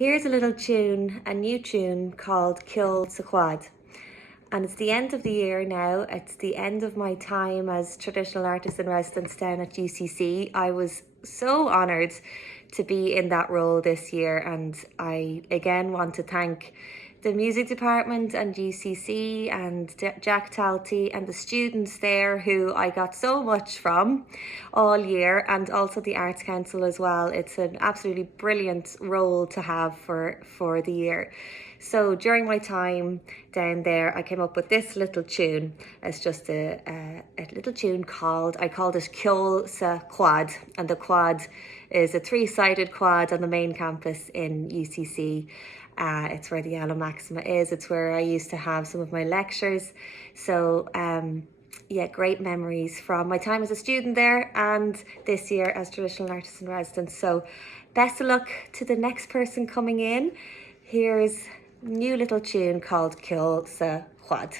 Here's a little tune, a new tune called Ceol sa Quad. And it's the end of the year now. It's the end of my time as traditional artist in residence down at UCC. I was so honoured to be in that role this year, and I again want to thank the music department and UCC and Jack Talty and the students there who I got so much from all year, and also the Arts Council as well. It's an absolutely brilliant role to have for the year. So during my time down there, I came up with this little tune. It's just a little tune I called it Ceol sa Quad, and the quad is a three-sided quad on the main campus in UCC. It's where the Aula Maxima is. It's where I used to have some of my lectures. So yeah, great memories from my time as a student there and this year as traditional artist in residence. So best of luck to the next person coming in. Here's a new little tune called Ceol sa Quad.